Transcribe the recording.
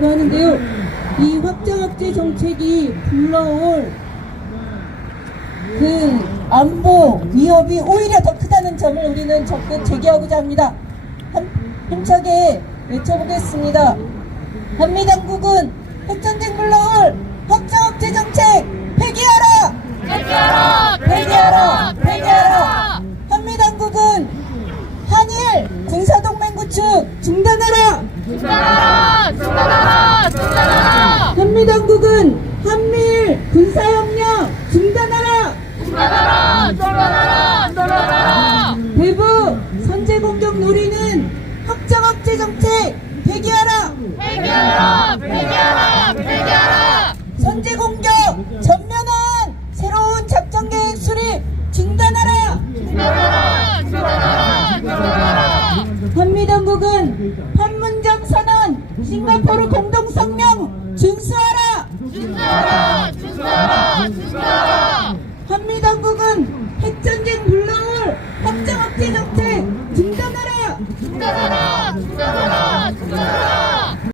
하는데요. 이 확장학제 정책이 불러올 그 안보 위협이 오히려 더 크다는 점을 우리는 적극 제기하고자 합니다. 한, 힘차게 외쳐보겠습니다. 한미 당국은 핵전쟁 불러올 확장학제 정책 폐기하라! 폐기하라! 폐기하라! 폐기하라! 한미 당국은 한일 군사동맹 구축! 중단하라! 중단하라! 중단하라! 한미당국은 한미일 군사협력 중단하라! 중단하라! 중단하라! 중단하라! 대북 선제 공격 노리는 확장학제 정책 폐기하라! 폐기하라! 폐기하라! 폐기하라! 선제 공격 전면한 새로운 작전 계획 수립 중단하라! 중단하라! 중단하라! 중단하라! 한미당국은 판문점 선언 싱가포르 공 덕지